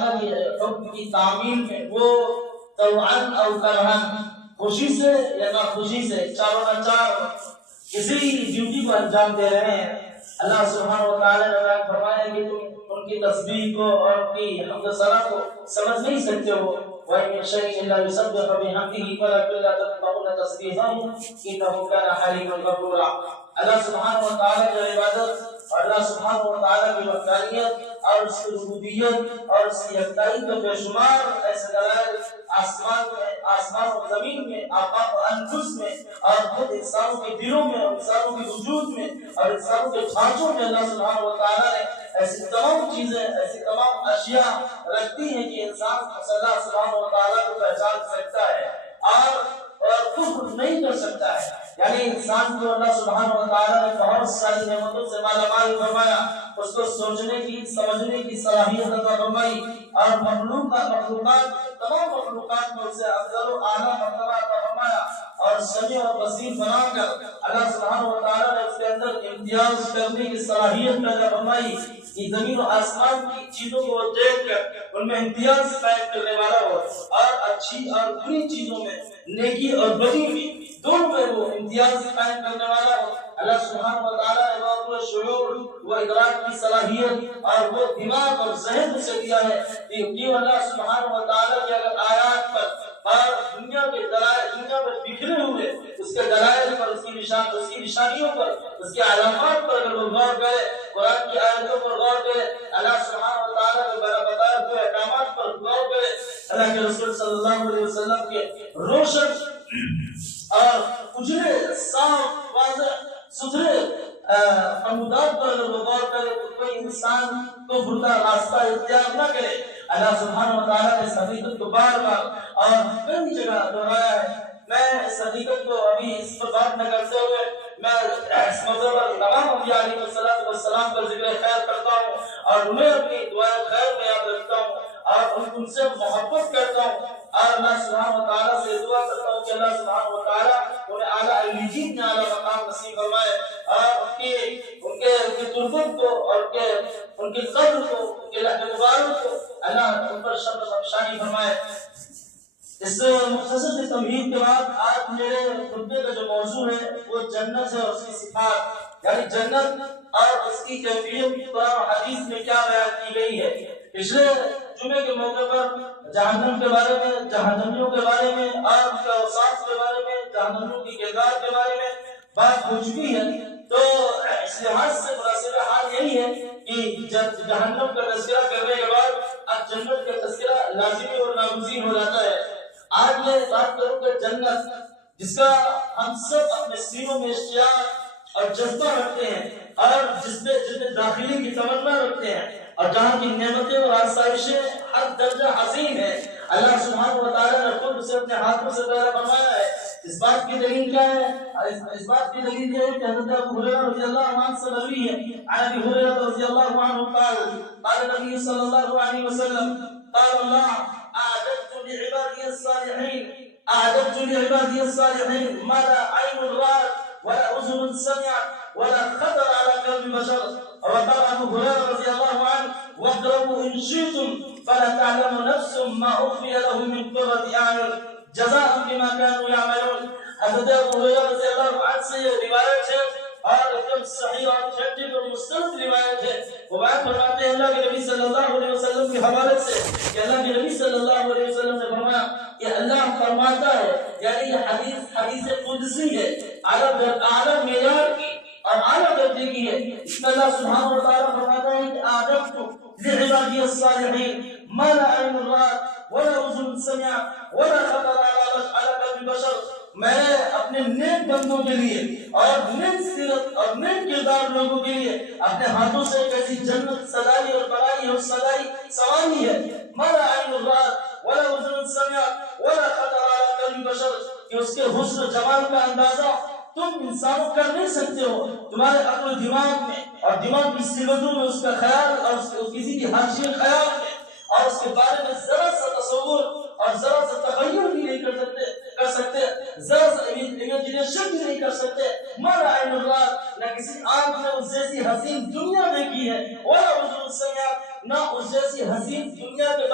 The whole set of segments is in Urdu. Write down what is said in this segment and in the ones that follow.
حکم کی تعمیل میں وہ طوعاً او کرہن، خوشی سے یا ناخوشی سے، چاروں نہ چار کسی ڈیوٹی کو انجام دے رہے ہیں۔ اللہ سبحانہ و تعالی نے فرمایا کہ تم ان کی تسبیح کو اور ان کی حمد و ثنا کو سمجھ نہیں سکتے ہو۔ وَإِن مِّن شَيْءٍ إِلَّا يُسَبِّحُ بِحَمْدِهِ وَلَكِن لَّا تَفْقَهُونَ تَسْبِيحَهُمْ إِنَّهُ كَانَ حَلِيمًا غَفُورًا۔ اللہ سبحانہ و تعالی کی عبادت اور اللہ سبحانہ و تعالی کی وحدانیت اور اس کی ربوبیت اور اس کی یکتائی کے بے شمار ایسے دلائل آسمان و زمین میں، آفاق و انفس میں، اور خود انسانوں کے دلوں میں اور انسانوں کے وجود میں اور انسانوں کے ڈھانچوں میں اللہ سبحانہ و تعالی نے ایسی تمام چیزیں، ایسی تمام اشیاء رکھتی ہیں کہ انسان اللہ سبحانہ و تعالی کو پہچان سکتا ہے اور کفر نہیں کر سکتا ہے۔ یعنی انسان کو اللہ سبحانہ و تعالی نے بہت ساری نعمتوں سے مالا مال فرمایا، اس کو سوچنے کی، سمجھنے کی صلاحیت عطا فرمائی، اور مخلوقات تمام مخلوقات میں اسے افضل و اعلیٰ مرتبہ عطا فرمایا، اور سمیع اور بصیر بنا کر اللہ سبحانہ و تعالی نے اس کے اندر امتیاز کرنے کی صلاحیت پیدا فرمائی کہ زمین و آسمان کی چیزوں کو دیکھ کر ان میں امتیاز قائم کرنے والا ہو، اور اچھی اور بری چیزوں میں، نیکی اور بدی میں، دونوں میں وہ امتیاز قائم کرنے والا ہو۔ اللہ سبحانہ و تعالی نے وہ شعور و ادراک کی صلاحیت اور وہ دماغ اور ذہن اسے دیا ہے کہ اللہ سبحانہ و تعالی کی اگر آیات پر اور دنیا کے دلائل، دنیا میں بکھرے ہوئے اس کے دلائل پر، اس کی نشانیوں پر، اس کی علامات پر اگر وہ غور کرے، قرآن کی آیتوں پر غور کرے، اللہ سبحانہ و تعالی کے بتائے ہوئے احکامات پر غور کرے، اللہ کے رسول صلی اللہ علیہ وسلم کے روشن اور اجلے، صاف، واضح، ستھرے فرمودات پر اگر وہ غور کرے تو کوئی انسان کو برا راستہ اختیار نہ کرے۔ اللہ سبحانہ و تعالیٰ نے اس حقیقت کو بار بار اور کئی جگہ دہرایا ہے۔ میں اس حقیقت کو ابھی اس پر بات نہ کرتے ہوئے میں اس موضوع پر تمام انبیاء علیہ السلام کا ذکر خیر کرتا ہوں اور انہیں اپنی دعائیں خیر میں یاد رکھتا ہوں اور ان سے محبت کرتا ہوں، اور اللہ سبحانہ و تعالیٰ سے دعا کرتا ہوں کہ اللہ سبحانہ و تعالیٰ انہیں اعلیٰ علیین میں اعلیٰ مقام نصیب فرمائے، اور ان کے تربت کو اور ان کی قدر کو، ان کے لہجہ مبارک کو اللہ ان پر شانی فرمائے۔ اس مختصر سی تمہید کے بعد آج میرے خطبے کا جو موضوع ہے وہ جنت ہے اور اس کی صفات، یعنی جنت اور اس کی کیفیت قرآن و حدیث میں کیا بیان کی گئی ہے۔ پچھلے جمعے کے موقع پر جہنم کے بارے میں، جہنمیوں کے بارے میں اور ان کے اوصاف کے بارے میں، جہنمیوں کی کردار کے بارے میں بات ہو چکی ہے، تو اس لحاظ سے مناسب حال یہی ہے کہ جہنم کا تذکرہ کرنے کے بعد اب جنت کا تذکرہ لازمی اور ناگزیر ہو جاتا ہے۔ آج میں بات کروں گا جنت، جس کا ہم سب اپنے سینوں میں اشتیاق اور جذبہ رکھتے ہیں اور جس میں داخلی کی تمنا رکھتے ہیں، اور جہاں کی نعمتیں اور آسائشیں ہر درجہ حسین ہیں۔ اللہ سبحانہ و تعالیٰ نے خود اسے اپنے ہاتھوں سے پیدا فرمایا ہے۔ اس بات کی دلیل کیا ہے؟ اس بات کی دلیل یہ ہے کہ حضرت ابو ہریرہ رضی اللہ عنہ سے مروی ہے، عن ابی ہریرہ رضی اللہ عنہ قال قال نبی صلی اللہ علیہ وسلم قال اللہ اعددت لعبادی الصالحین اعددت لعبادی الصالحین ما لا عین رأت ولا اذن سمعت ولا خطر على قلب بشر۔ وقال ابو هريره رضي الله عنه واضربوا ان شئتم فلا تعلم نفس ما اخفي لهم من قرة اعين جزاء بما كانوا يعملون۔ حضرت ابو هريره رضی اللہ عنہ سے یہ روایت ہے اور ایک صحیح اور اتھینٹک اور مستند روایت ہے۔ وہ بات فرماتے ہیں اللہ کے نبی صلی اللہ علیہ وسلم کے حوالے سے کہ اللہ کے نبی صلی اللہ علیہ وسلم نے فرمایا کہ اللہ فرماتا ہے، یعنی یہ حدیث قدسی ہے، اعلیٰ معیار کی اور اعلیٰ درجے کی ہے۔ اس میں اللہ سبحانہ و تعالیٰ فرماتا ہے کہ اعددت لعبادی الصالحین ما لا عین رأت ولا اذن سمعت ولا خطر على قلب بشر۔ میں اپنے نیک بندوں کے لیے اور نیک سیرت اور نیک کردار لوگوں کے لیے اپنے ہاتھوں سے ایک ایسی جنت سجائی اور بنائی اور سواری ہے، ما لا عین رأت ولا اذن سمعت ولا خطر على قلب بشر، کہ اس کے حسن و جمال کا اندازہ تم انسانوں کر نہیں سکتے ہو۔ تمہارے عقل و دماغ میں اور دماغ کی صفتوں میں اس کا خیال اور کسی کی حاشیہ خیال میں اور اس کے بارے میں ذرا سا تصور اور ذرا سا تخیل بھی نہیں کر سکتے، ذرا سا امیجنیشن بھی نہیں کر سکتے۔ ما لا عین رأت، نہ کسی آنکھ نے اس جیسی حسین دنیا دیکھی ہے، ولا اذن سمعت، نہ اس جیسی حسین دنیا کے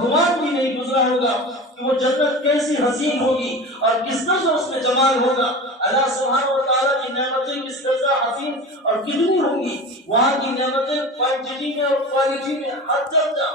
گمان بھی نہیں گزرا ہوگا کہ وہ جنت کیسی حسین ہوگی اور کس طرح اس میں جمال ہوگا. اللہ سبحانہ و تعالیٰ کی نعمتیں کس طرح حسین اور کتنی ہوں گی. وہاں کی نعمتیں کوانٹٹی میں اور کوالٹی میں ہر درجہ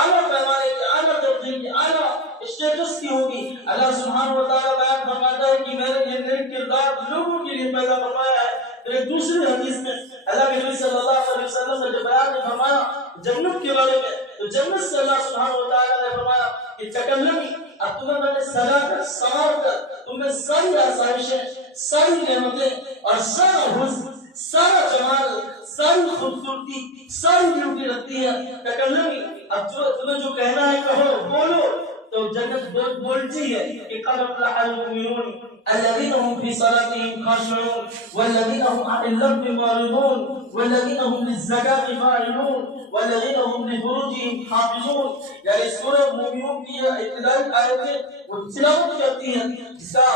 اعلیٰ پیمانے کے اعلیٰ درجے کی اعلیٰ اسٹیٹس کی ہوگی. اللہ سبحانہ و تعالیٰ بیان فرماتا ہے کہ میں نے یہ کردار لوگوں کے لیے پیدا فرمایا ہے. ایک دوسری حدیث میں اللہ کے نبی صلی اللہ علیہ وسلم نے جب بیان فرمایا جنت کے بارے میں تو جنت سے اللہ سبحانہ و تعالیٰ نے فرمایا کہ تکلمی اب تمہیں میں نے سلا کر سوار کر تمہیں ساری آسائشیں ساری نعمتیں اور سارا حسن سارا جمال ساری خوبصورتی ساری بیوٹی رکھتی ہے. تکلمی اب تمہیں جو کہنا ہے کہو بولو. تو جنت بولتی ہے کہ قد افلح المؤمنون الذين هم في صلاتهم خاشعون والذين هم عن اللغو معرضون والذين هم للزكاة فاعلون والذين هم لفروجهم حافظون. یعنی سورہ مومنون کی ابتدائی آیتیں وہ تلاوت کرتی ہیں. اس کا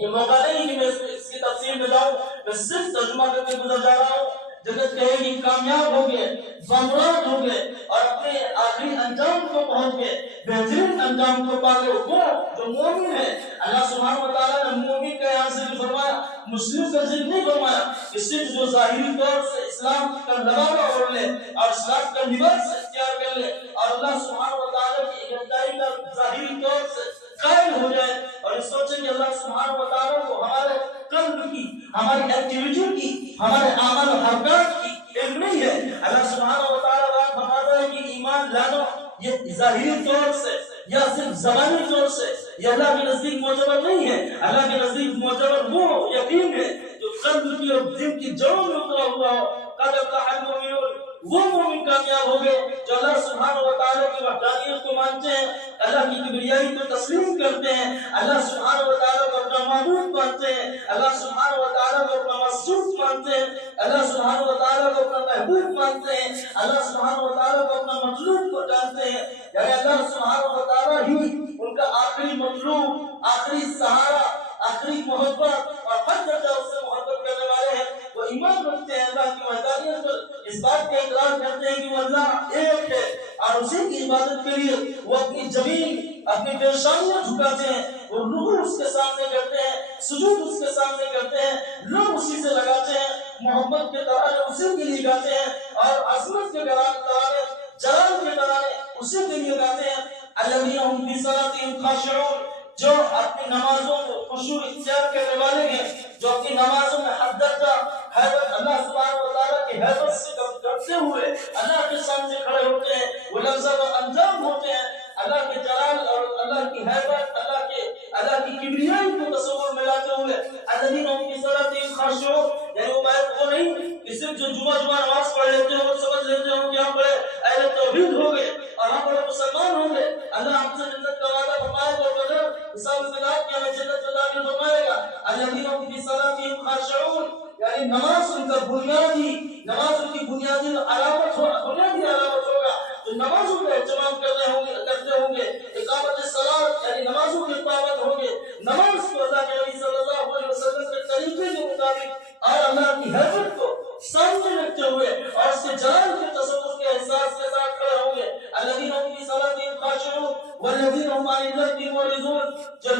یہ موقع نہیں کہ میں اس کی تفسیر میں جاؤں, میں صرف ترجمہ کر کے گزر جا رہا ہوں. جنت کہے گی کامیاب ہو گئے کامراد ہو گئے اور اپنے آخری انجام کو پہنچ گئے بہترین انجام کو پا گئے وہ جو مومن ہے. اللہ سبحانہ و تعالیٰ نے مومن کا یہاں ذکر فرمایا, مسلم کا ذکر نہیں فرمایا. اس سے جو ظاہری طور سے اسلام کا لبادہ اوڑھ لے اور اسلام کا لباس اختیار کر لے اور اللہ سبحانہ و تعالیٰ کی اکرائی کا ظاہری طور سے قائل ہو جائے اور یہ سوچے کہ اللہ سبحانہ و تعالیٰ کو ہمارے قلب کی ہماری ایکٹیویٹی کی ہمارے اعمال و حرکات کی علم نہیں ہے. اللہ سبحانہ و تعالیٰ بات فرماتا ہے کہ ایمان لانا یہ ظاہری طور سے یا صرف زبانی طور سے یہ اللہ کے نزدیک معتبر نہیں ہے. اللہ کے نزدیک معتبر وہ یقین ہے جو قلب کی اور دل کی جڑوں میں اترا ہوا ہو. قد افلح المؤمنون وہ مومن کامیاب ہو گئے جو اللہ سبحانہ و تعالیٰ کی وحدانیت کو مانتے ہیں, اللہ کی کبریائی کو تسلیم کرتے ہیں, اللہ سبحانہ و تعالیٰ کو اپنا معبود مانتے ہیں, اللہ سبحانہ و تعالیٰ کو اپنا مسجود مانتے ہیں, اللہ سبحانہ و تعالیٰ کو اپنا محبوب مانتے ہیں, اللہ سبحانہ و تعالیٰ کو اپنا مطلوب کو جانتے ہیں. یعنی اللہ سبحانہ و تعالیٰ ہی ان کا آخری مطلوب آخری سہارا آخری محبت اور ہر درجہ اس سے محبت کرنے والے ہیں. وہ ایمان رکھتے ہیں اللہ کی وحدانیت پر, اس بات کا اقرار کرتے ہیں کہ وہ اللہ ایک ہے اور اسی کی عبادت کے لیے وہ اپنی زمین اپنی پیشانیاں جھکاتے ہیں, وہ رکوع اس کے سامنے کرتے ہیں, سجود اس کے سامنے کرتے ہیں, لوگ اسی سے لگاتے ہیں, محبت کے ترانے اسی کے لیے گاتے ہیں اور عظمت کے ترانے جلال کے ترانے اسی کے لیے گاتے ہیں. الذین هم فی صلاتهم خاشعون جو اپنی نمازوں کو خشوع اختیار کرنے والے ہیں, جو اپنی نمازوں میں حد درجہ حیبت اللہ سبحانہ و تعالیٰ کی حیبت سے ڈرتے ہوئے اللہ کے سامنے کھڑے ہوتے ہیں, وہ لفظ و انجام ہوتے ہیں, اللہ کے جلال اور اللہ کی حیبت اللہ کی کبریائی کو تصور میں لاتے ہوئے. الذین هم فی صلاتهم خاشعون یعنی وہ نہیں کہ صرف جو جمعہ نماز پڑھ لیتے ہیں وہ سمجھ لیتے ہیں کہ ہم بڑے اہل توحید ہو گئے اور ہم بڑے مسلمان ہوں گے, اللہ ہم سے جنت کا وعدہ فرمائے گا اور بغیر حساب کتاب کے ہمیں جنت میں داخل فرمائے گا. الذین هم فی صلاتهم خاشعون یعنی نماز ان کا نماز ان کی بنیادی علامت ہوگا. تو نمازوں کا اہتمام کرتے ہوں گے, اقامت الصلاۃ یعنی نمازوں کے پابند ہوں گے, نماز کو اللہ کے نبی صلی اللہ علیہ وسلم کے طریقے کے مطابق اور اللہ کی حیبت کو سامنے رکھتے ہوئے اور اس کے جلال کے تصور کے احساس کے ساتھ کھڑے ہوں گے. الذین هم فی صلاتهم خاشعون والذین هم عن اللغو معرضون جو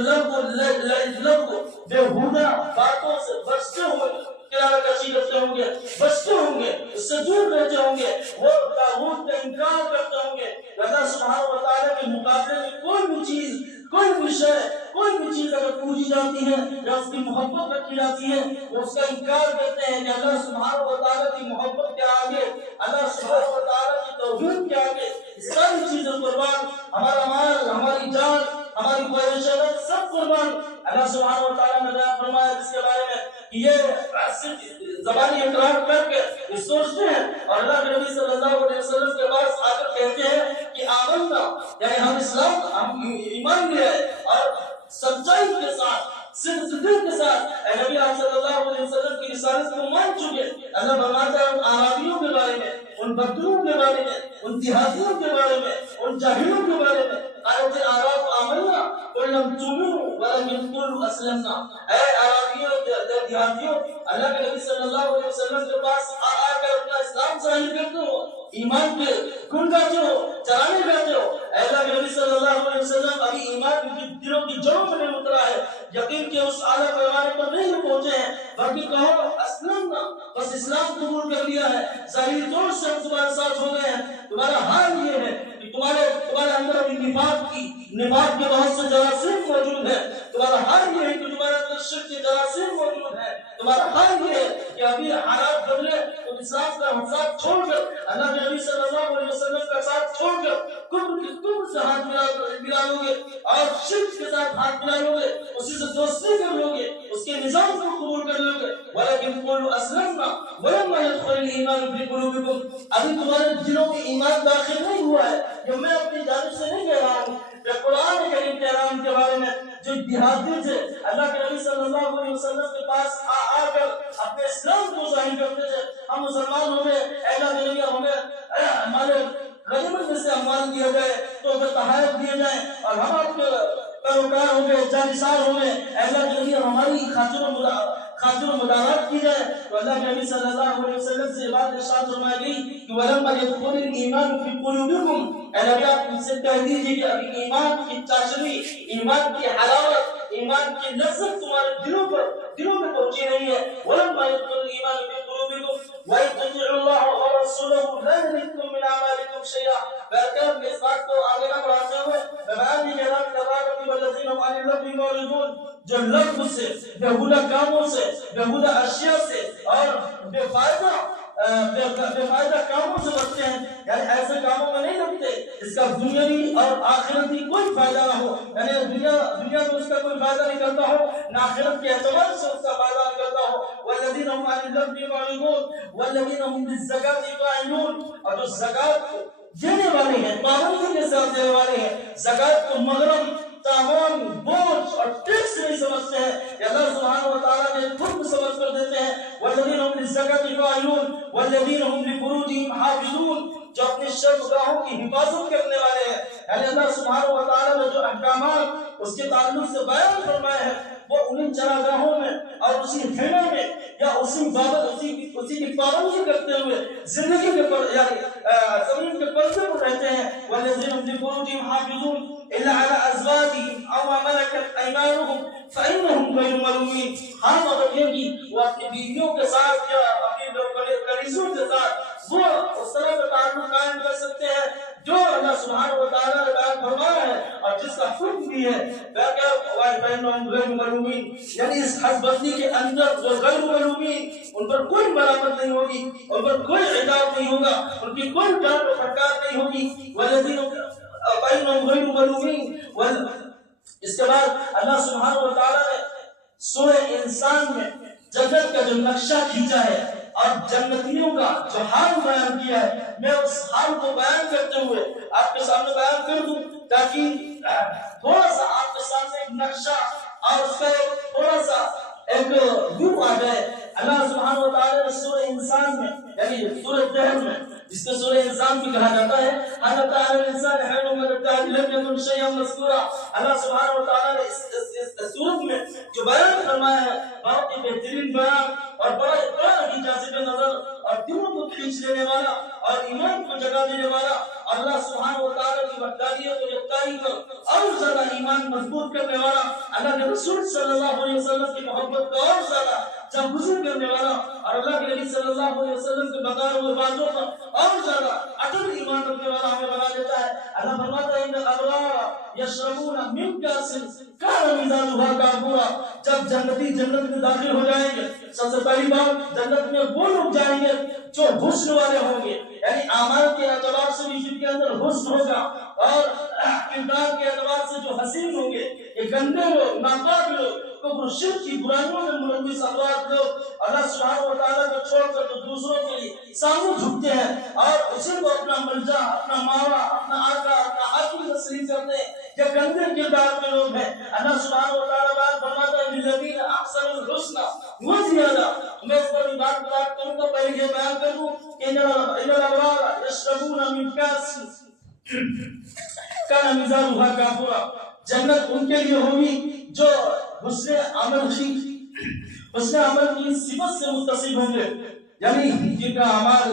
لغو بیہودہ باتوں سے بچتے ہوئے کنارہ کشی کرتے ہوں گے, بچتے ہوں گے, اس سے دور رہتے ہوں گے, وہ طاغوت کا انکار کرتے ہوں گے. اللہ سبحانہ و تعالیٰ کے مقابلے میں کوئی بھی چیز کوئی بھی شے کوئی بھی چیز اگر پوجی جاتی ہے یا اس کی محبت رکھی جاتی ہے وہ اس کا انکار کرتے ہیں کہ اللہ سبحانہ و تعالیٰ کی محبت کے آگے اللہ سبحانہ و تعالیٰ کی توحید کے آگے ساری چیزیں قربان, ہمارا مال ہماری جان ہماری خواہشات سب قربان. اللہ سبحانہ و تعالیٰ نے بیان فرمایا اس کے بارے میں کہ یہ صرف زبانی اقرار کر کے یہ سوچتے ہیں اور اللہ کے نبی صلی اللہ علیہ وسلم کے پاس آ کر کہتے ہیں کہ آمنا یعنی ہم اسلام ہم ایمان لے آئے اور سچائی کے ساتھ صرف دل کے ساتھ اے نبی صلی اللہ علیہ وسلم کی رسالت کو مان چکے. اللہ فرماتا ہے ان اعرابیوں کے بارے میں, ان بدروں کے بارے میں, ان دیہاتیوں کے بارے میں, ان جاہلوں کے بارے میں آیت اعراف آمنا قل لم تؤمنوا ولكن قولوا اسلمنا. اے اعرابیوں دیہاتیوں اللہ کے نبی صلی اللہ علیہ وسلم کے پاس آ کر اپنا اسلام ظاہر کرتے ہو ایمان کے گن گاتے ہو، چرانے گاتے ہو۔ اے اللہ کے نبی صلی اللہ علیہ وسلم ابھی ایمان کی دلوں کی جڑوں میں نہیں اترا ہے، یقین کے اس اعلیٰ پیمانے پر نہیں پہنچے ہیں، باقی کہو اسلم نا، بس اسلام قبول کر لیا ہے، ظاہری طور سے ہم تمہارے ساتھ ہو گئے ہیں۔ تمہارا حال یہ ہے کہ تمہارے اندر ابھی نفاق کے بہت سے جراثیم موجود ہیں، تمہارا حال یہ ہے کہ تمہارے اندر شرک کے جراثیم موجود ہیں، تمہارا حال یہ ہے کہ ابھی حالات بدلے تم اسلام کا ساتھ چھوڑ کر، اللہ کے نبی صلی اللہ علیہ وسلم کا ساتھ چھوڑ کر کفر سے ہاتھ ملا لو گے اور شرک کے ساتھ ہاتھ ملا لو گے، اسی سے دوستی کر لو گے، اس کے نظام کو قبول کر لو گے۔ وَلَكِنْ قُولُوا أَسْلَمْنَا وَلَمَّا يَدْخُلِ الْإِيمَانُ فِي قُلُوبِكُمْ، ابھی تمہارے دلوں میں ایمان داخل نہیں ہوا ہے، جو میں اپنی جانب سے نہیں کہہ رہا ہوں، قرآن کریم کے احکام کے بارے میں جو دیہاتی تھے اللہ کے نبی صلی اللہ علیہ وسلم کے پاس آ کر اپنے اسلام کو ظاہر کرتے تھے، ہم مسلمان ہو گئے، اللہ کے نبی ہمیں ہمارے غنیمت میں سے اموال دیے گئے تو ہمیں تحائف دیے جائیں اور ہم آپ کے پیروکار ہو گئے، جانثار ہو گئے، اللہ کے نبی ہماری خاطر و مدارات کی جائے، تو اللہ کے نبی صلی اللہ علیہ وسلم سے بات ارشاد فرمائی گئی کہ وَلَمَّا يَدْخُلِ الْإِيمَانُ فِي قُلُوبِكُمْ، اے نبی آپ ان سے کہہ دیجیے کہ ابھی ایمان کی چاشنی، ایمان کی حلاوت، ایمان کی لذت تمہارے دلوں میں پہنچی نہیں ہے۔ وَلَمَّا يَدْخُلِ الْإِيمَانُ فِي قُلُوبِكُمْ وَإِن تُطِيعُوا اللَّهَ وَرَسُولَهُ لَا يَلِدْكُم مِّنْ أَعْمَالِكُمْ شَيْئًا۔ بہرکیف میں اس بات کو آگے نہ بڑھاتے ہوئے میں بیان نہیں کہہ رہا کہ تبارک الذی هم عن اللغو معرضون، جو لغو سے، بیہودہ کاموں سے، بیہودہ اشیاء سے اور بے فائدہ کاموں سے بچتے ہیں، یعنی ایسے کاموں میں نہیں لگتے جس کا دنیاوی اور آخرتی کوئی فائدہ نہ ہو، یعنی دنیا میں اس کا کوئی فائدہ نہیں کرتا ہو، نہ آخرت کے اعتبار سے اس کا فائدہ نہیں کرتا ہو۔ والذین هم عن اللغو معرضون والذین هم بالزکاۃ قائمون، اور جو زکات دینے والے ہیں، پابندی کے ساتھ دینے والے ہیں، زکات کو مغرم، تاوان، بوجھ اور ٹیکس نہیں سمجھتے ہیں، یہ اللہ سبحانہ و تعالیٰ نے خود سمجھ کر دیتے ہیں۔ والذین هم للزکاۃ قائمون والذین هم لفروجهم حافظون، جو اپنی شرمگاہوں کی حفاظت کرنے والے ہیں، یعنی اللہ سبحانہ و تعالیٰ نے جو احکامات اس کے تعلق سے بیان فرمائے ہیں وہ انہیں چراگاہوں میں اور اسی خیمے میں یا اسی کی پابندی کرتے ہوئے زندگی کے یعنی زمین کے پردے پر رہتے ہیں۔ والذین هم لفروجهم حافظون الا على ازواجهم او ما ملكت ايمانهم فانهم غير ملومين، ہاں مگر یہ کہ وہ اپنی بیویوں کے ساتھ یا اپنی کنیزوں کے ساتھ وہ اس طرح کا تعلق قائم کر سکتے ہیں جو اللہ سبحانہ و تعالیٰ نے بیان فرمایا ہے اور جس کا حکم بھی ہے، فَإِنَّهُمْ غَيْرُ مَلُومِينَ، یعنی اس حد بندی کے اندر وہ غیر ملومین، ان پر کوئی ملامت نہیں ہوگی، ان پر کوئی عذاب نہیں ہوگا، ان کی کوئی ڈانٹ و پھٹکار نہیں ہوگی۔ فَإِنَّهُمْ غَيْرُ مَلُومِينَ۔ اس کے بعد اللہ سبحانہ و تعالیٰ نے سورہ انسان میں جنت کا جو نقشہ کھینچا ہے اور جنتیوں کا جو حال بیان کیا ہے، میں اس حال کو بیان کرتے ہوئے آپ کے سامنے بیان کر دوں تاکہ تھوڑا سا آپ کے سامنے ایک نقشہ اور اس کا تھوڑا سا ایک ویو آ جائے۔ اللہ سبحانہ و تعالیٰ نے سورہ انسان میں یعنی سورہ دہر میں، جس کو سورہ انسان بھی کہا جاتا ہے، حَلَّ تَعَلَى الْإِنسَانِ حِينٌ مِّنَ الدَّهْرِ لَمْ يَكُنْ شَيْئًا مَّذْكُورًا، اللہ سبحانہ و تعالیٰ نے اس سورت میں جو بیان فرمایا ہے بہت ہی بہترین بیان اور بڑا ہی جاذب نظر اور دلوں کو کھینچ لینے والا اور ایمان کو جگا دینے والا، اللہ سبحانہ و تعالیٰ کی وحدانیت اور یکتائی پر اور زیادہ ایمان مضبوط کرنے والا، اللہ کے رسول صلی اللہ علیہ وسلم کی محبت کو اور زیادہ جاگزین کرنے والا اور اللہ کے نبی صلی اللہ علیہ وسلم کے بقار و باتوں پر اور زیادہ اٹل ایمان رکھنے والا ہمیں بنا دیتا ہے۔ اللہ فرماتا ہے ان الابرار یشربون من کاس کان مزاجها کافورا، جب جنتی جنت میں داخل ہو جائیں گے سب سے پہلی بات جنت میں وہ لوگ جائیں گے جو حسن والے ہوں گے، یعنی اعمال کے اعتبار سے بھی جن کے اندر حسن ہوگا اور کردار کے اعتبار سے جو حسین ہوں گے، یہ گندے لوگ، ناپاک لوگ، کفر شرک کی برائیوں میں ملوث افراد لوگ اللہ سبحانہ و تعالیٰ کو چھوڑ کر تو دوسروں کے لیے سامنے جھکتے ہیں اور اسی کو اپنا ملجا، اپنا ماوا، اپنا آقا، اپنا حاکم تسلیم کرتے ہیں، یہ گندے کردار کے لوگ ہیں۔ اللہ سبحانہ و تعالیٰ بات فرماتا ہے للذین احسنوا الحسنى وزیادہ۔ میں اس پر بھی بات کروں گا، پہلے یہ بیان کر دوں کہ ان الابرار یشربون من کاس کان مزاجها کافورا، جنت ان کے لیے ہوگی جو حسن عمل کی صفت سے متصف ہوں گے، یعنی جن کا اعمال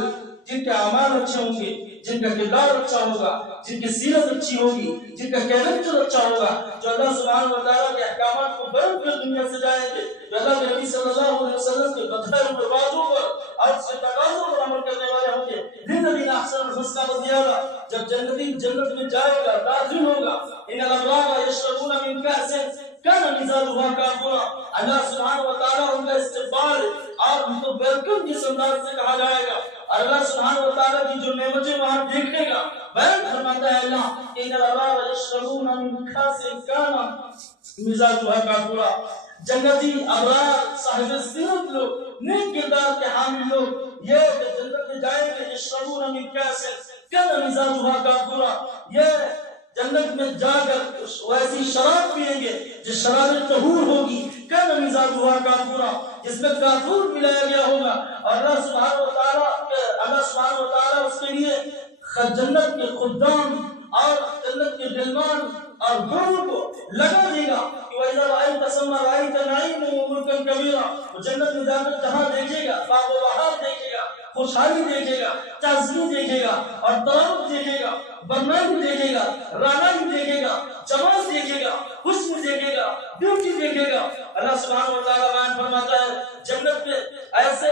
جن کے اعمال اچھے ہوں گے، جن کا کردار اچھا ہوگا، جن کی سیرت اچھی ہوگی، جن کا کیریکٹر اچھا ہوگا، جو اللہ سبحانہ و تعالیٰ کے احکامات کو بیان کر دنیا سے جائیں گے، جو اللہ کے نبی صلی اللہ علیہ وسلم کے بتائے ہوئے وعدوں پر اور اس کے تقاضوں پر عمل کرنے والے ہوں گے، للذین احسنوا الحسنی وزیادہ، جب جنتی جنت میں جائے گا، داخل ہوگا، ان الابرار یشربون من کأس کان مزاجها کافورا، اللہ سبحانہ و تعالیٰ ان کا استقبال اور ان کو ویلکم جس انداز سے کہا جائے گا، اور اللہ سبحانہ و تعالیٰ کی جو نعمتیں وہاں دیکھے گا، بیان فرماتا ہے اللہ ان الابرار یشربون من کأس کان مزاجها کافورا، جنتی ابرار صاحب سیرت لوگ، نیک کردار کے حامل لوگ، یہ جنت میں جائیں گے، یشربون من کأس کان مزاجها کافورا، یہ جنت میں جا کر ویسی شراب پیئیں گے جس شراب طہور ہوگی، کان مزاجها کافورا، جس میں کافور ملایا گیا ہوگا، اور اللہ سبحانہ و تعالیٰ اس کے لیے جنت کے خدام اور جنت کے غلمان اور حور کو لگا دے گا کہ وَإِذَا رَأَيْتَ ثَمَّ رَأَيْتَ نَعِيمًا وَمُلْكًا كَبِيرًا، وہ جنت میں جا کر جہاں دیکھے گا، باغ و بہار دیکھے گا، خوشحالی دیکھے گا، تازگی دیکھے گا، اور ترابط دیکھے گا، برنائی دیکھے گا، رانائی دیکھے گا، جمال دیکھے گا، حسن دیکھے گا، بیوٹی دیکھے گا۔ اللہ سبحانہ و تعالیٰ بیان فرماتا ہے جنت میں ایسے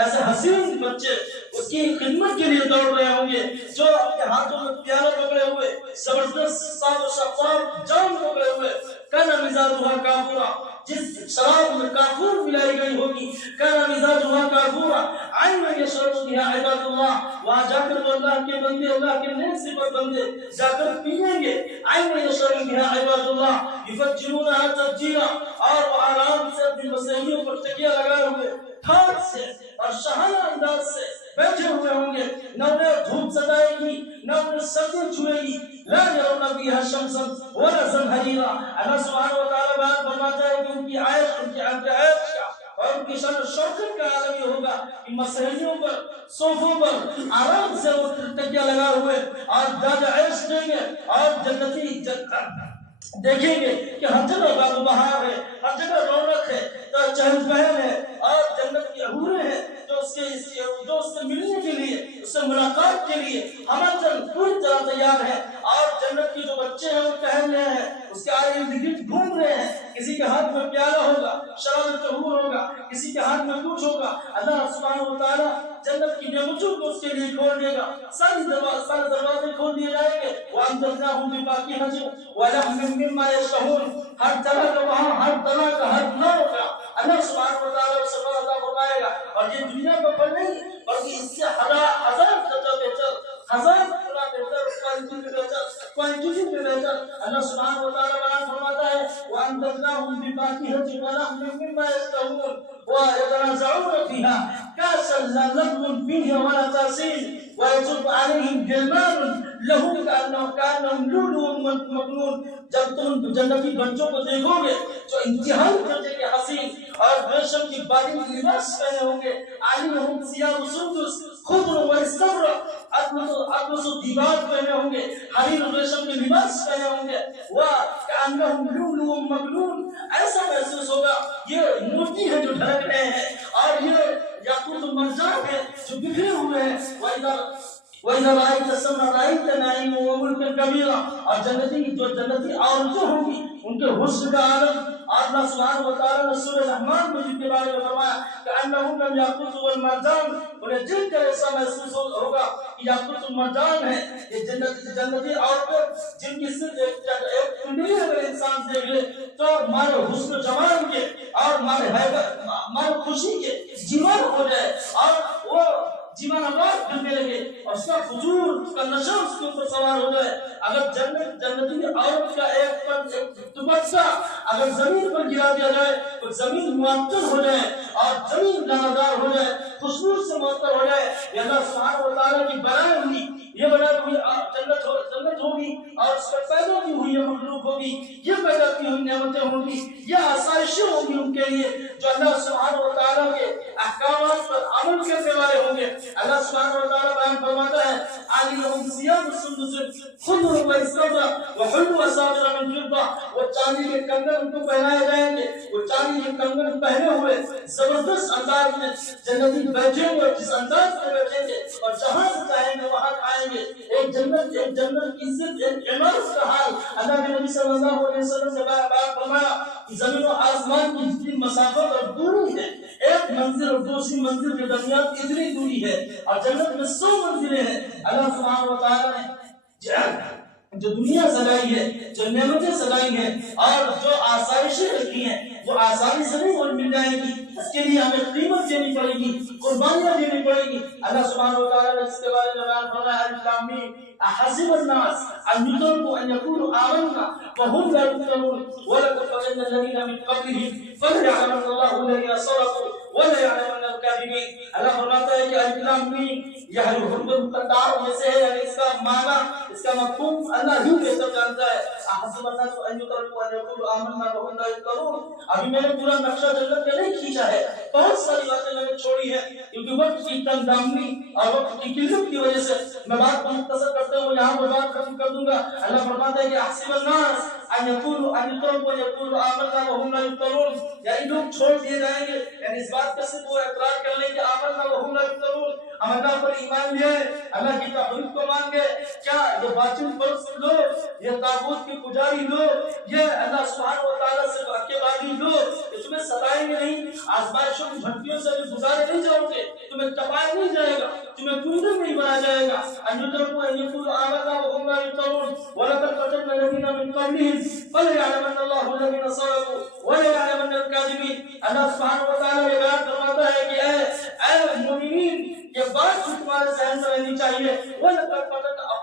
ایسے حسین بچے اس کی خدمت کے لیے دوڑ رہے ہوں گے، جو اپنے ہاتھوں میں پیالہ پکڑے ہوئے، زبردست صاف و شفاف جام پکڑے ہوئے، کان مزاجها کافورا، جس شراب میں کافور ملائی گئی ہوگی، کان مزاجها کافورا، عین یشرب بها عباد اللہ، وہاں جا کر وہ اللہ کے بندے، اللہ کے نیک صفت بندے جا کر پیئیں گے، عین یشرب بها عباد اللہ یفجرونها تفجیرا، اور وہ آرام سے اپنی مسیحیوں پر تکیہ لگائے ہوئے ٹھاٹ سے اور شاہانہ انداز سے بیٹھے ہوئے ہوں گے، نہ انہیں دھوپ ستائے گی، نہ انہیں سردی چھوئے گی، لا يرون فيها شمسا ولا زمهريرا، اللہ سبحانہ و تعالیٰ بیان فرماتا ہے کہ ان کی عیش کا اور ان کی شان و شوکت کا عالم یہ ہوگا کہ مسحریوں پر، صوفوں پر آرام سے وہ تکیہ لگا ہوئے اور داد عیش دیں گے، اور جنتی دیکھیں گے کہ ہر جگہ باغ و بہار ہے، ہر جگہ رونق ہے، چہل پہل ہے، اور جنت کی حوریں ہیں جو اس سے ملنے کے لیے، اس سے ملاقات کے لیے ہمارے پوری طرح تیار ہے، اور جنت کے جو بچے ہیں وہ ٹہل رہے ہیں، اس کے آئے گرد گھوم رہے ہیں، کسی کے ہاتھ میں پیالہ ہوگا، شراب طہور ہوگا، کسی کے ہاتھ میں کچھ ہوگا، اللہ سبحانہ و تعالیٰ جنت کی نعمتوں کو اس کے لیے کھول دے گا، سارے دروازے کھول دیے جائیں گے، وَأَمْدَدْنَاهُمْ بِفَاكِهَةٍ وَلَحْمٍ مِّمَّا يَشْتَهُونَ، ہر طرح کا وہاں، ہر طرح کا، ہر نوع کا اللہ سبحانہ و تعالیٰ اسے فضل عطا فرمائے گا، اور یہ دنیا کا پھل نہیں بلکہ اس سے ہزار درجہ بہتر، ہزار گنا بہتر، کوانٹٹی میں بہتر اللہ سبحانہ و تعالیٰ بیان فرماتا ہے وَأَمْدَدْنَاهُمْ بِفَاكِهَةٍ وَلَحْمٍ مِّمَّا يَشْتَهُونَ وَيَتَنَازَعُونَ فِيهَا كَأْسًا لَّا لَغْوٌ فِيهِ وَلَا تَأْثِيمٌ وَيَطُوفُ عَلَيْهِمْ غِلْمَانٌ لَّهُمْ كَأَنَّهُمْ لُؤْلُؤٌ مَّكْنُونٌ، جب تم جنتی بچوں کو دیکھو گے جو انتہائی درجے کے حسین اور ریشم کی باریک لباس پہنے ہوں گے، عَلَيْهِمْ ثِيَابُ سُندُسٍ خُضْرٌ وَإِسْتَبْرَقٌ، اطلس و دیباج پہنے ہوں گے، حریر و ریشم کے لباس پہنے ہوں گے، وَكَأَنَّهُمْ لُؤْلُؤٌ مَّكْنُونٌ، ایسا محسوس ہوگا یہ موتی ہے جو ڈھلک رہے ہیں، اور یہ یاقوت و مرجان ہے جو بکھرے ہوئے ہیں، وَإِذَا رَأَيْتَ ثَمَّ رَأَيْتَ نَعِيمًا وَمُلْكًا كَبِيرًا، اور جنتی عورتیں ہوں گی ان کے حسن کا عالم، اور اللہ سبحانہ و تعالیٰ نے سورہ رحمان میں جن کے بارے میں فرمایا كَأَنَّهُنَّ الْيَاقُوتُ وَالْمَرْجَانُ، انہیں جن کا ایسا محسوس ہوگا کہ یاقوت و مرجان ہے، یہ جنتی عورتیں جن کی صرف ایک کنڈلی اگر انسان دیکھ لے تو مارے حسن و جمال کے اور مارے خوشی کے جیوان ہو جائے، اور وہ جیوان آباد کرنے لگے، اور اس کا فجور، اس کا نشہ اس کے اوپر سوار ہو جائے۔ اگر جنتی عورت کا ایک دوپٹہ اگر زمین پر گرا دیا جائے تو زمین معطر ہو جائے اور زمین دانادار ہو جائے، خوشبو سے معطر ہو جائے، یہ اللہ سبحانہ و تعالیٰ کی بنائی ہوئی، یہ بنائی ہوئی جنت ہوگی، اور اس کا پیدا کی ہوئی ہوگی، یہ مخلوق ہوگی، یہ پیدا کی ہوئی نعمتیں ہوں گی، یہ آسائشیں ہوں گی ان کے لیے جو اللہ سبحانہ و تعالیٰ کے احکامات پر عمل کرنے والے ہوں گے۔ اللہ سبحانہ و تعالیٰ بیان فرماتا ہے عَلِيهُمْ ثِيَابُ سُنْدُسٍ خُضْرٌ وَإِسْتَبْرَقٌ وَحُلُّوا أَسَاوِرَ مِن فِضَّةٍ، وہ چاندی کے کنگن ان کو پہنائے جائیں گے، وہ چاندی کے کنگن پہنے ہوئے زبردست انداز میں جنتی بیٹھیں گے، اور جس انداز میں بیٹھیں گے اور جہاں سے چاہیں گے وہاں کھائیں گے۔ ایک جنت کی عزت، ایک عمارت کا حال اللہ کے نبی صلی اللہ علیہ وسلم نے بیان فرمایا کہ زمین و آسمان کی جتنی مسافت اور دوری ہے، ایک منزل اور دوسری منزل کے درمیان اتنی دوری ہے، اور جنت میں 100 منزلیں ہیں۔ اللہ سبحانہ و تعالیٰ نے جو دنیا سجائی ہے، جو نعمتیں سجائی ہیں، اور جو آسائشیں رکھی ہیں، وہ آسانی سے نہیں مل جائیں گی، اس کے لیے ہمیں قیمت دینی پڑے گی، قربانیاں دینی پڑے گی۔ اللہ سبحانہ و تعالیٰ نے اس کے بارے میں بیان فرمایا الف لام میم احسب الناس ان يتركوا ان يقولوا آمنا وهم لا يفتنون ولقد فتنا الذين من قبلهم فليعلمن الله الذين صدقوا وليعلمن الكاذبين۔ اللہ فرماتا ہے کہ الف لام میم یہ حروف مقطعات میں سے ہے، یعنی اس کا معنی، اس کا مفہوم اللہ ہی بہتر جانتا ہے۔ احسب الناس ان يتركوا ان يقولوا آمنا وهم لا يفتنون۔ ابھی میں نے پورا نقشہ جنت کا نہیں کھینچا ہے، بہت ساری باتیں میں نے چھوڑی ہیں کیونکہ وقت کی تنگ دامنی اور وقت کی قلت کی وجہ سے میں بات کو مختصر کرتے ہوئے یہاں پر بات ختم کر دوں گا۔ اللہ فرماتا ہے کہ احسب الناس ان يتركوا ان يقولوا آمنا وهم لا يفتنون، یعنی لوگ چھوڑ دیے جائیں گے، یعنی اس بات کا صرف وہ اقرار کر لیں کہ آمنا وهم لا يفتنون، ہم اللہ پر ایمان لے آئے، اللہ کی توحید کو مان گئے۔ کیا یہ باطل پرست لوگ، یہ طاغوت کے پجاری لوگ، یہ اللہ سبحانہ و تعالیٰ سے واقعی لوگ کہ تمہیں ستائیں گے نہیں، آزمائشوں کی جھٹکیوں سے بھی گزارے نہیں جاؤ گے، تمہیں تپایا نہیں جائے گا، تمہیں کنڈر نہیں بنایا جائے گا۔ ان يتركوا ان يقولوا آمنا وهم لا يفتنون ولقد فتنا الذين من قبلهم فليعلمن الله الذين صدقوا وليعلمن الكاذبين۔ اللہ سبحانہ و تعالیٰ یہ بیان فرماتا ہے کہ اے مومنین، یہ بات جو تمہارے ذہن میں رہنی چاہیے، وَلَقَدْ فَتَنَا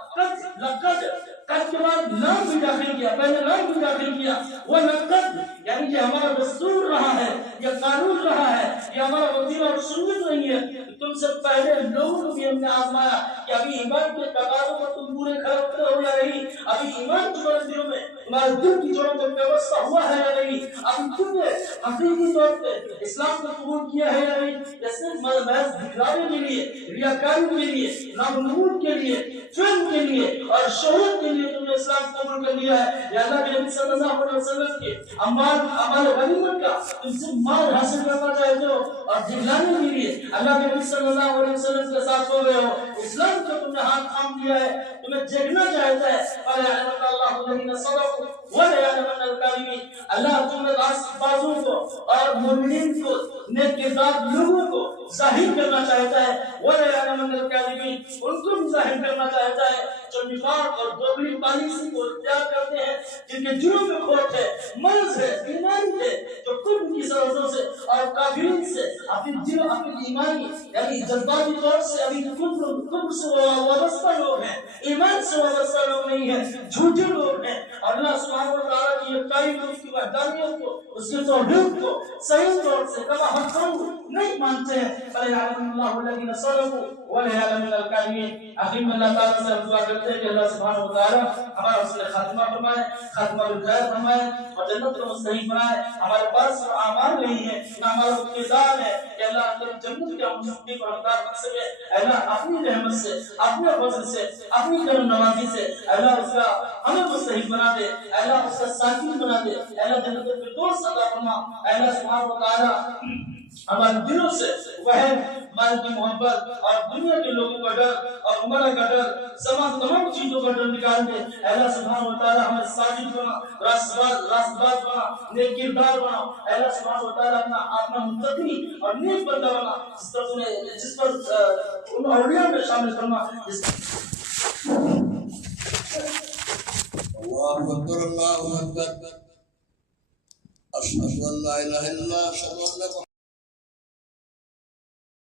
لقد قد کے بعد نام بھی داخل کیا، پہلے نام بھی داخل کیا، وَلَقَدْ یعنی کہ ہمارا دستور رہا ہے، یہ قانون رہا ہے، یہ ہمارا وظیفہ اور سنت نہیں ہے۔ تم سے پہلے لوگوں کو بھی ہم نے آزمایا کہ ابھی ایمان کے تقاضوں پر تم پورے کھڑے اترے ہو یا نہیں، ابھی ایمان تمہارے دلوں میں، تمہارے دل کی جوڑوں میں پیوستہ ہوا ہے یا نہیں، ابھی تم نے حقیقی طور پہ اسلام کو قبول کیا ہے یا نہیں، یا صرف محض دکھلاوے کے لیے، ریاکاری کے لیے، نامنون کے لیے، فلم کے لیے اور شہرت کے لیے تم نے اسلام قبول کر لیا ہے۔ یا اللہ کے نبی صلی اللہ علیہ وسلم کے اعمال غنیمت کا تم سے مال حاصل کرنا چاہتے ہو اور دکھلانے کے لیے اللہ کے نبی صلی اللہ علیہ وسلم کے ساتھ ہو گئے ہو، اسلام کو تم نے ہاتھ تھام لیا ہے، تمہیں جگنا چاہتا ہے۔ فَلَيَعْلَمَنَّ اللَّهُ الَّذِينَ صَدَقُوا وَلَيَعْلَمَنَّ الْكَاذِبِينَ۔ اللہ تم نے راست بازوں کو اور مومنین کو، نیک کردار لوگوں کو ظاہر کرنا چاہتا ہے، وَلَيَعْلَمَنَّ الْكَاذِبِينَ، ان کو بھی ظاہر کرنا چاہتا ہے جو نفاق اور دوغلی پالیسی کو اختیار کرتے ہیں، جن کے دلوں میں کھوٹ ہے، مرض ہے، بیماری ہے، جو کفر کی سرحدوں سے اور کافرین سے اپنی دل، اپنی ایمانی یعنی جذباتی طور سے ابھی کفر سے وابستہ لوگ ہیں، ایمان سے وابستہ لوگ نہیں ہیں، جھوٹے لوگ ہیں، اور اللہ سبحانہ و تعالیٰ کی یکتائی کو، اس کی وحدانیت کو، اس کے توحید کو صحیح طور سے کما حقوں نہیں مانتے ہیں۔ فَلَيَعْلَمَنَّ اللَّهُ الَّذِينَ صَدَقُوا وَلَيَعْلَمَنَّ الْكَاذِبِينَ۔ آخر میں اللہ تعالیٰ سے دعا کرتے ہیں کہ اللہ سبحانہ و تعالیٰ ہمارا حسن خاتمہ فرمائے، خاتمہ بالخیر فرمائے اور جنت کا مستحق بنائے۔ ہمارے پاس وہ اعمال نہیں ہے، نہ ہمارا اقتدار ہے کہ اللہ اندر جنت کے مستحق اور حقدار بن سکے۔ اللہ اپنی رحمت سے، اپنے فضل سے، اپنی کرم نوازی سے اللہ اس کا ہمیں مستحق بنا دے، اللہ اس کا ساتھی بنا دے، اللہ جنت الفردوس عطا فرما۔ اللہ سبحانہ و تعالیٰ ہمارے دلوں سے وہم، مال کی محبت اور دنیا کے لوگوں کا ڈر اور عمر کا ڈر، تمام چیزوں کا ڈر نکال دے۔ اللہ سبحانہ و تعالیٰ ہمیں ساجد بنا، راست باز بنا، نیک کردار بنا۔ اللہ سبحانہ و تعالیٰ اپنا متقی اور نیک بندہ بنا، جس پر ان اولیاء میں شامل فرما۔ اللہ اکبر، اللہ اکبر، اشہد ان لا الہ الا اللہ، اشہد ان